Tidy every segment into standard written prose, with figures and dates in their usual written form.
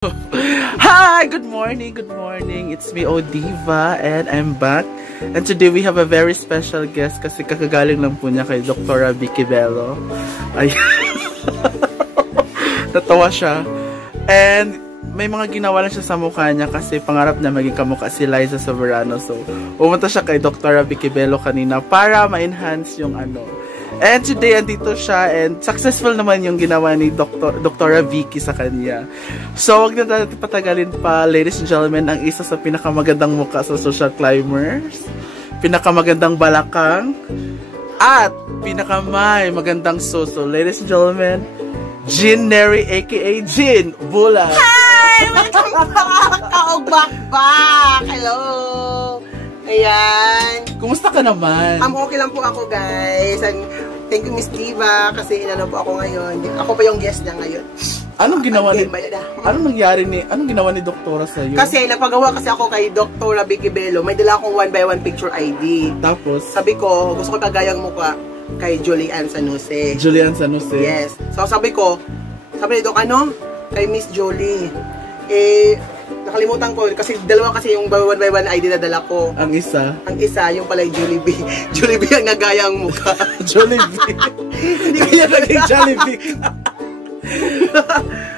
Hi! Good morning! Good morning! It's me, Odiva, and I'm back. And today we have a very special guest kasi kakagaling lang po niya kay Dr. Vicky Bello. Ay, natawa siya. And may mga ginawa lang siya sa mukha niya kasi pangarap niya maging kamukha si Liza Soberano. So, pumunta siya kay Dr. Vicky Bello kanina para ma-enhance yung ano. And today, andito siya and successful naman yung ginawa ni Dr. Vicky sa kanya. So, wag na natin patagalin pa, ladies and gentlemen, ang isa sa pinakamagandang mukha sa social climbers, pinakamagandang balakang, at pinakamay magandang suso. Ladies and gentlemen, Jean Neri aka Jean Bulan. Hi! Welcome back! Kaogbak-bak! Hello! Ayan. Kumusta ka naman? Okay lang po ako, guys. And thank you, Miss Diva, kasi inano po ako ngayon. Ako pa yung guest niya ngayon. Anong ginawa anong ginawa ni Doktora sa iyo? Kasi napagawa kasi ako kay Dr. Vicky Bello. May dala akong 1x1 picture ID. Tapos sabi ko, gusto ko pagayang mukha kay Julian Sanuse. Julian Sanuse. Yes. So sabi ni Doc, kay Miss Jolie. Nakalimutan ko kasi dalawa kasi yung 1x1 ID na dala ko. Ang isa yung pala yung Jollibee. Jollibee ang nagaya ang mukha. Jollibee. Hindi kaya naging Jollibee.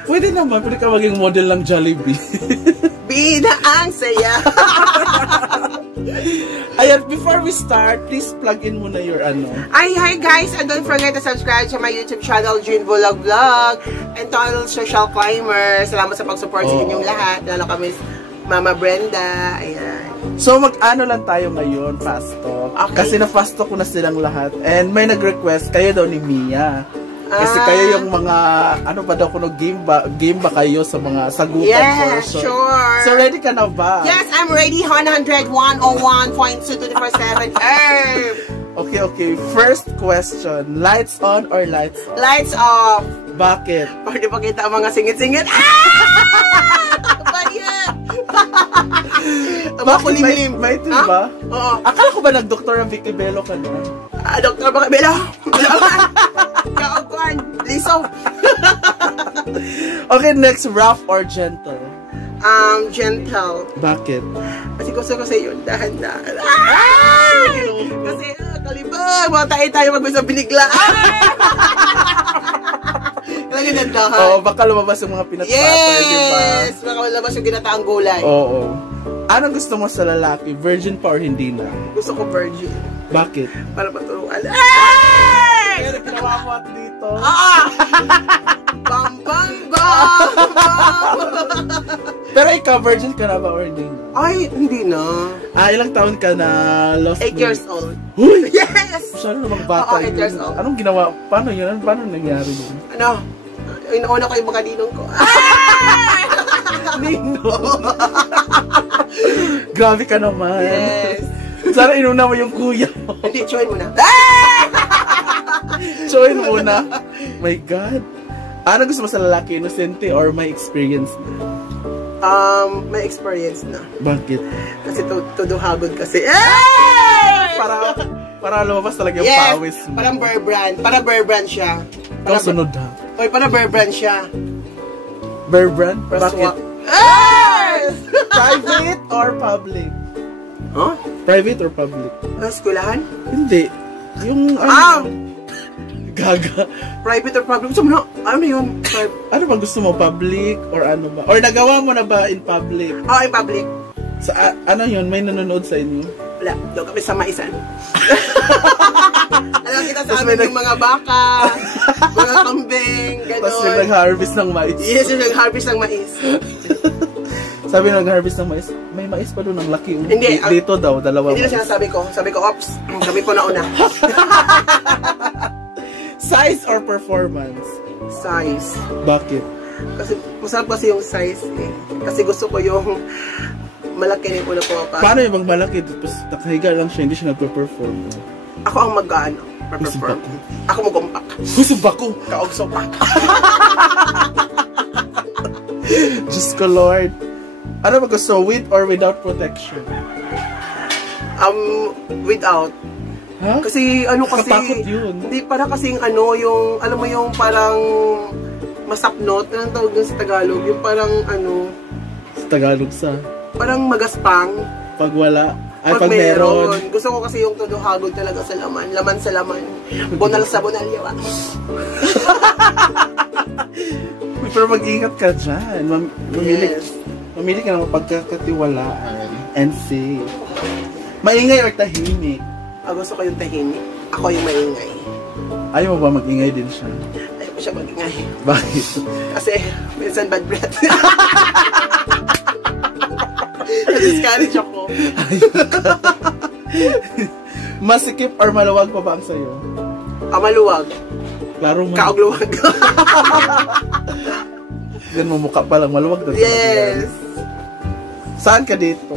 Pwede ka maging model ng Jollibee. Bida ang saya. Ayan, before we start, please plug in muna your Hi guys, and don't forget to subscribe to my YouTube channel, Jean Vlog Vlog, and to all social climbers. Salamat sa pag-support sa inyong lahat. Lalo kami, Mama Brenda. Ayan. So, mag-ano lang tayo ngayon, fast talk. Okay. Kasi na-fast talk ko na silang lahat. And may nag-request, kayo daw ni Mia. Kasi kayo yung mga, game ba kayo sa mga sagutan portion? Yes, sure. So, ready ka na ba? Yes, I'm ready. 101.1.2 24/7. Okay. First question. Lights on or lights off? Lights off. Bakit? Pwede pakita ang mga singit-singit. Bayan! Bakit may ito ba? Oo. Akala ko ba nag-Dr. Vicky Bello ka na? Dr. Vicky Bello? Kaagwan! Liso! Okay, next, rough or gentle? Gentle. Bakit? Kasi gusto ko sa iyo, dahan-dahan. Kasi, kalibag, mga tayo magbasa binigla. Kailangan dandahan. Oo, baka lumabas yung mga pinatpatay, diba? Yes! Baka lumabas yung ginataang gulay. Oo. Anong gusto mo sa lalaki? Virgin pa or hindi na? Gusto ko virgin. Bakit? Para maturuan. Kaya nagkinawa mo at dito. Bang, bang, bang, bang. Pero ikaw, virgin ka na ba or hindi na? Ay, hindi na. Ilang taon ka na lost? 8 years old. Huy! Yes! Masyado namang bata yun. 8 years old. Anong ginawa? Paano yun? Paano nangyari yun? Inauna ko yung mga ninong ko. Ninong! Grabe ka naman. Yes. Sana inuna mo yung kuya mo. Hindi, join mo na. Join muna. My God. Ano gusto mo sa lalaki? Innocente or may experience na? May experience na. Bakit? Kasi tuduhagod kasi. Para lumabas talaga yung pawis mo. Parang Bear Brand siya. Ikaw sunod ha. Oy, parang Bear Brand siya. Bear Brand? Bakit? Private or public? Huh? Private or public? Eskulahan? Hindi. Yung gaga. Private or public? Gusto mo na? Ano yun? Ano ba gusto mo? Public or ano ba? Or nagawa mo na ba in public? In public. Sa ano yun? May nanonood sa inyo? Wala. Doon kami sa maisan. Alam kita sa amin yung mga baka, mga kambing, gano'n. Tapos yung nag-harvest ng mais. Yes, yung nag-harvest ng mais. Sabi nung nag-harvest ng mais, may mais pa doon ang laki. Hindi. Dito daw, dalawa. Hindi na sinasabi ko. Sabi ko, ops, kami po nauna. Size or performance? Size. Bakit? Kasi masarap kasi yung size eh. Kasi gusto ko yung malaki na yung po. Paano yung bang malaki? Tapos nakahiga lang siya, hindi siya nagpe-perform. Ako ang perform. Ako magumpak. Gusto ba ko? Kaogsopak. Diyos ko Lord. Ano ba gusto? With or without protection? Without. Huh? Kasi kasi nakatakot yun. Hindi para kasing yung alam mo yung parang masapnot. Anong tawag dun sa Tagalog? Yung parang ano... Sa Tagalog sa... Parang magaspang. Pag wala. Ay, pag meron. Gusto ko kasi yung todo hagod talaga sa laman. Laman sa laman. Bonal sa bonal, yawa. Pero mag-ingat ka dyan. Mamili ka ng pagkakatiwalaan. And safe. Maingay or tahimik? Gusto ko yung tahimik. Ako yung maingay. Ayaw mo ba mag-ingay din siya? Ayaw ko siya mag-ingay. Bakit? Kasi minsan bad breath. Na-discourage ako. Masikip or maluwag pa ba ang sayo? Maluwag. Klaro mo. Kaugluwag. Gan mo mukha pa lang maluwag. Yes. Saan ka dito?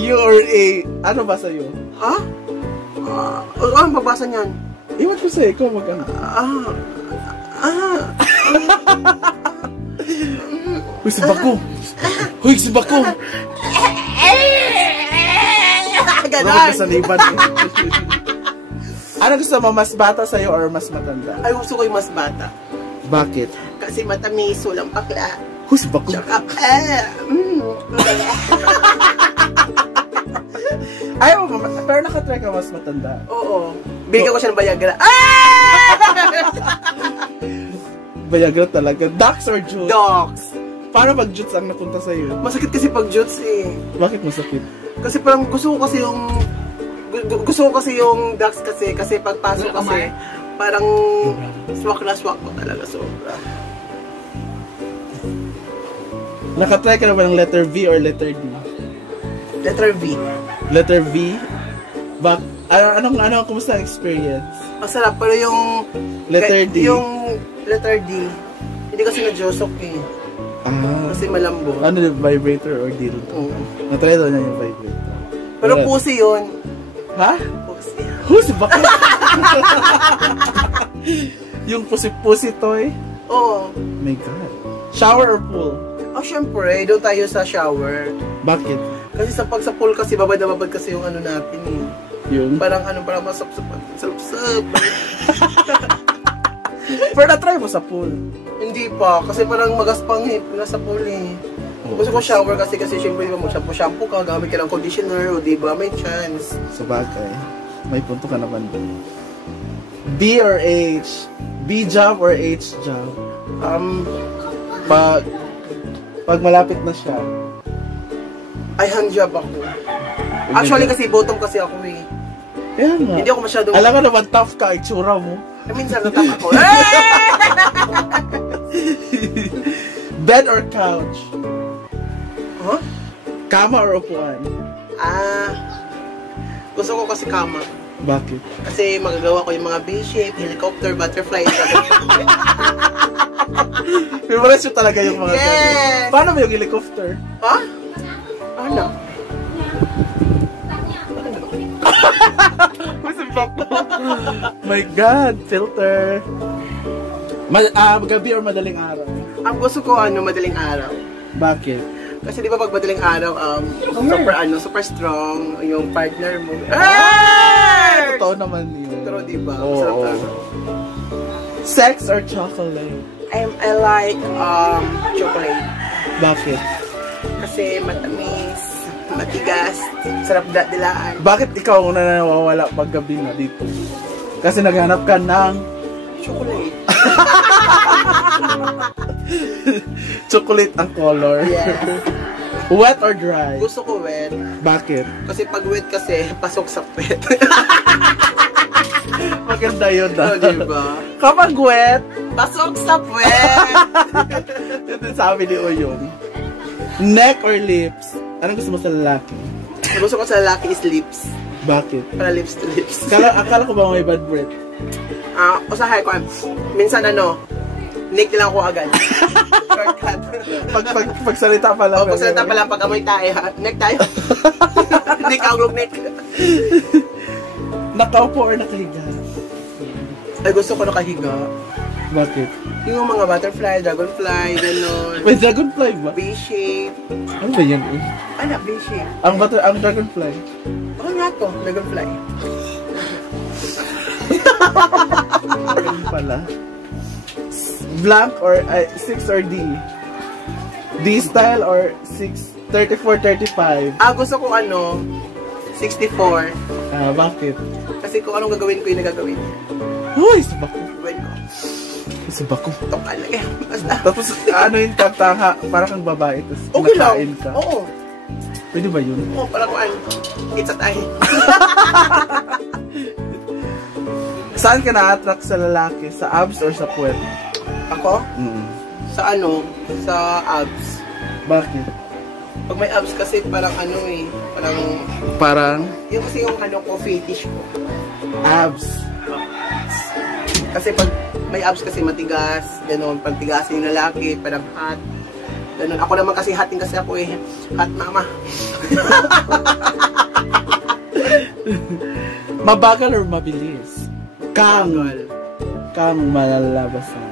You or A. Ano ba sa'yo? Ha? Ano babasa niyan? Iwan ko sa'yo. Ikaw mag-ano. Huy, si Bako! Huy, si Bako! Ganon! Sa liban. Ano gusto mo? Mas bata sa'yo or mas matanda? Ay, gusto ko yung mas bata. Bakit? Kasi matamis, walang pakla. Huy, si Bako! Tsaka, Ayaw mo, pero nakatry ka mas matanda. Oo. Bigyan ko siya ng Viagra. Viagra talaga. Docs or Jutes? Docs. Paano pag Jutes ang napunta sa'yo? Masakit kasi pag Jutes eh. Bakit masakit? Kasi parang gusto ko kasi yung Docs kasi pagpasok kasi parang swak na swak ko talaga sobra. Nakatry ka na ba ng letter V or letter D? Letter V. Letter V? Anong kumusta ang experience? Masarap, pero yung letter D? Yung letter D, hindi kasi na-josok eh. Kasi malambot. Ano yung vibrator or dildo? Oo. Natry daw niya yung vibrator. Pero pussy yun. Ha? Pussy. Pussy ba? Yung pussy toy? Oo. My God. Shower or pool? Syempre, doon tayo sa shower. Bakit? Kasi sa pool kasi babad na babad kasi yung ano natin eh. Yung? Parang masap-sapan. Sarap-sap. Pero na-try mo sa pool? Hindi pa, kasi parang magaspang nasa pool eh. Gusto ko shower kasi syempre di ba mag-shampoo ka, gamit ka ng conditioner, o di ba may chance. Sa bagay, may punto ka naman doon. B or H? B job or H job? Pag malapit na siya. Ay, handjob ako. Actually kasi bottom kasi ako eh. Kaya nga. Hindi ako masyadong... Alam ka naman tough ka, itsura mo. Minsan natap ako. Bed or couch? Huh? Kama or upuan? Gusto ko kasi kama. Bakit? Kasi magagawa ko yung mga B-shape, helicopter, butterfly. Favorite mo talaga yung mga yes! Paano ba yung helicopter? Ha? Ano? My God, filter. Gabi or madaling araw? Ang gusto ko madaling araw. Bakit? Kasi di ba pag madaling araw, super strong yung partner mo. Totoo naman yun. Pero di ba? Oo. Sex or chocolate? I like chocolate. Bakit? Kasi matamis, matigas, sarap dilaan. Bakit ikaw ang nawawala pag gabi na dito? Kasi naghanap ka ng chocolate. Chocolate ang color. Yes. Wet or dry? Gusto ko wet. Bakit? Kasi pag wet kasi, pasok sa puwet. Maganda yun na. Diba? Kapag wet, pasok sa puwet. yun din sabi ni Oyong. Neck or lips? Anong gusto mo sa lalaki? Gusto ko sa lalaki is lips. Bakit? Para lips to lips. Akala ko ba may bad breath? Usahay ko. Minsan neck na lang ako agad. Shortcut. Pagsalita pa lang. Pagsalita pa lang, pag amoy tayo. Neck tayo. Neck, aglog neck. Nakaupo or nakahiga? Ay, gusto ko nakahiga. Bakit? Yung mga butterfly, dragonfly, gano'n. May dragonfly ba? B-shape. Ano ba yan? Ano, B-shape? Ang dragonfly? Ano nga to? Dragonfly. Ganun pala. Blank or 6 or D? D style or 6, 34, 35? Gusto ko 64. Bakit? Kasi kung anong gagawin ko yung nagagawin. Uy, sabak ko. Gagawin ko. Sabak ko. Tokal lang eh. Basta. Tapos ano yung tataha, para kang babae, tapos Okay lang. kumakain ka. Oo. Pwede ba yun? Oo, parang it's a time. Saan ka na-attract sa lalaki? Sa abs or sa puwet? Ako? Sa sa abs. Bakit? Pag may abs kasi parang Parang? yung kasi yung ko, fetish ko. Abs. Kasi pag may abs kasi matigas, gano'n, pag tigasin yung lalaki, parang hot. Gano'n. Ako naman kasi hot din kasi ako eh. Hot mama. Mabagal or mabilis? Kang malalabasan.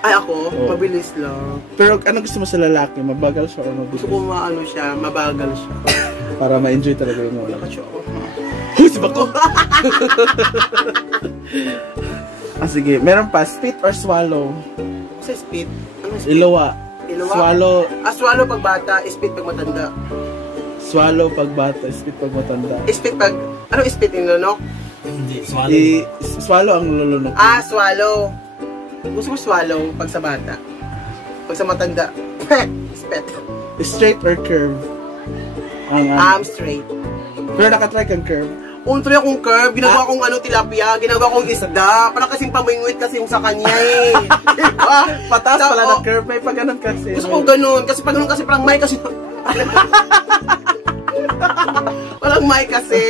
Ay ako, mabilis lang. Pero ano gusto mo sa lalaki? Mabagal siya o mabilis? Gusto ko mabagal siya. Para ma-enjoy talaga yung wala. Nakasyo ako. Huy, sabak ko! Sige, meron pa. Spit or swallow? Kasi spit. Ano spit? Ilawa. Swallow. Swallow pag bata, spit pag matanda. Swallow pag bata, spit pag matanda. Spit pag, ano spit yung lunok? Hindi, swallow. Swallow ang lulunok. Swallow. Gusto ko swallow pag sa bata. Pag sa matanda, spit. Straight or curve? Straight. Pero nakatry kang curve? Untry akong curve, ginagawa kong tilapia, ginagawa kong isda. Parang kasing pamingwit kasi yung sa kanya eh. Diba? Pataas pala ng curve, may pag ganun kasi. Gusto ko ganun, kasi pag ganun kasi parang may kasi. Parang may kasi.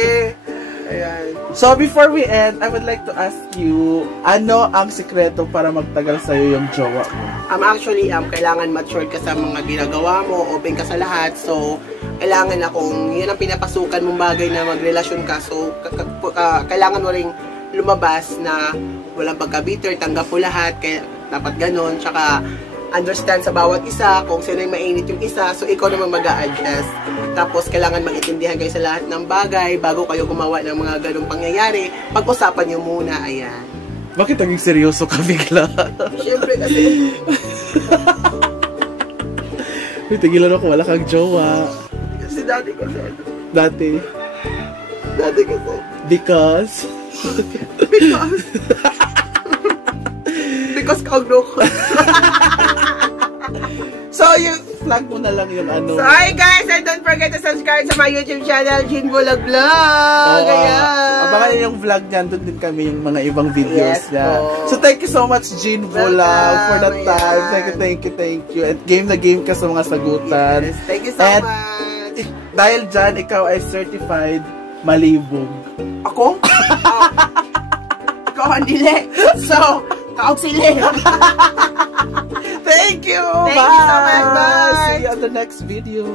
Ayan. So before we end, I would like to ask you, ano ang sikreto para magtagal sa'yo yung jowa mo? Actually, kailangan matured ka sa mga ginagawa mo, open ka sa lahat. So, kailangan yun ang pinapasukan mong bagay na magrelasyon ka. So, kailangan mo ring lumabas na walang pagka-bitter, tanggap mo lahat, kaya dapat ganun. Tsaka, understand sa bawat isa, kung sino yung mainit yung isa, so ikaw naman mag-a-adjust. Tapos, kailangan mag-intindihan kayo sa lahat ng bagay, bago kayo gumawa ng mga ganung pangyayari, pag-usapan nyo muna, ayan. Bakit naging seryoso ka bigla? Siyempre kasi... Tigilan ako, wala kang jowa. Kasi dati kasi... Dati kasi... Because kagno ko. So, yung flag mo na lang yung ano. So, hi guys! And don't forget to subscribe sa my YouTube channel, Jean Vlog Vlog! Abangan niyo yung vlog niyan. Doon din kami yung mga ibang videos niya. Po. So, thank you so much, Jean Vlog, for that time. Thank you. At game na game ka sa mga sagutan. Yes, thank you so much. Dahil dyan, ikaw ay certified malibog. Ako? Ikaw ang dili. So, kauksili. Thank you! Thank you so much. Bye! See you on the next video.